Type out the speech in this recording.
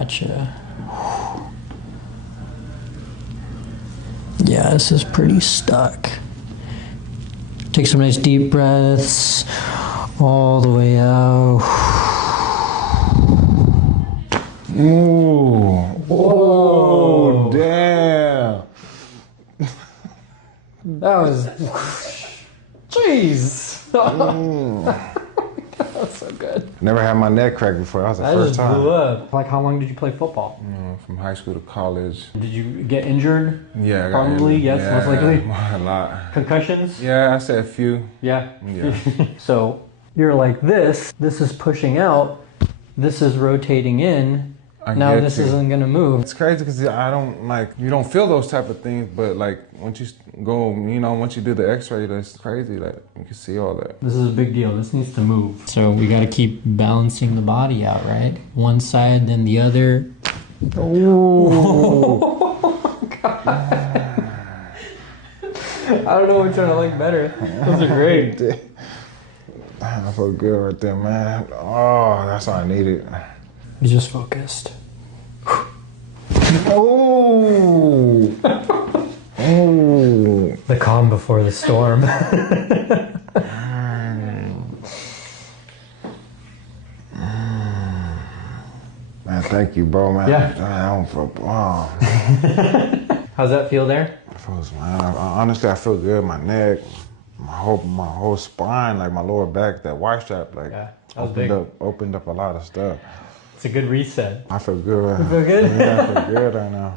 Gotcha. Yeah, this is pretty stuck. Take some nice deep breaths all the way out. Ooh. Whoa, damn. That was, jeez. That was so good. Never had my neck cracked before. That was the first time. Blew up. Like, how long did you play football? From high school to college. Did you get injured? Yeah, I got Probably, injured. yes, Yeah, most likely. a lot. Concussions? Yeah, I said a few. Yeah. Yeah. So you're like this is pushing out, this is rotating in. Now this isn't gonna move. It's crazy because I don't you don't feel those type of things, but like once you go, once you do the x-ray, that's crazy. Like you can see all that. This is a big deal. This needs to move. So we gotta keep balancing the body out, right? One side, then the other. Oh, God. I don't know which one I like better. Those are great. I feel good right there, man. Oh, that's all I needed. You just focused. Oh! Oh! The calm before the storm. Man, thank you, bro, man. Yeah. I don't feel, wow. How's that feel there? Honestly, I feel good. My neck, my whole spine, like my lower back, that Y strap, like Yeah, that was opened up a lot of stuff. It's a good reset. I feel good. You feel good? Yeah, I feel good right now.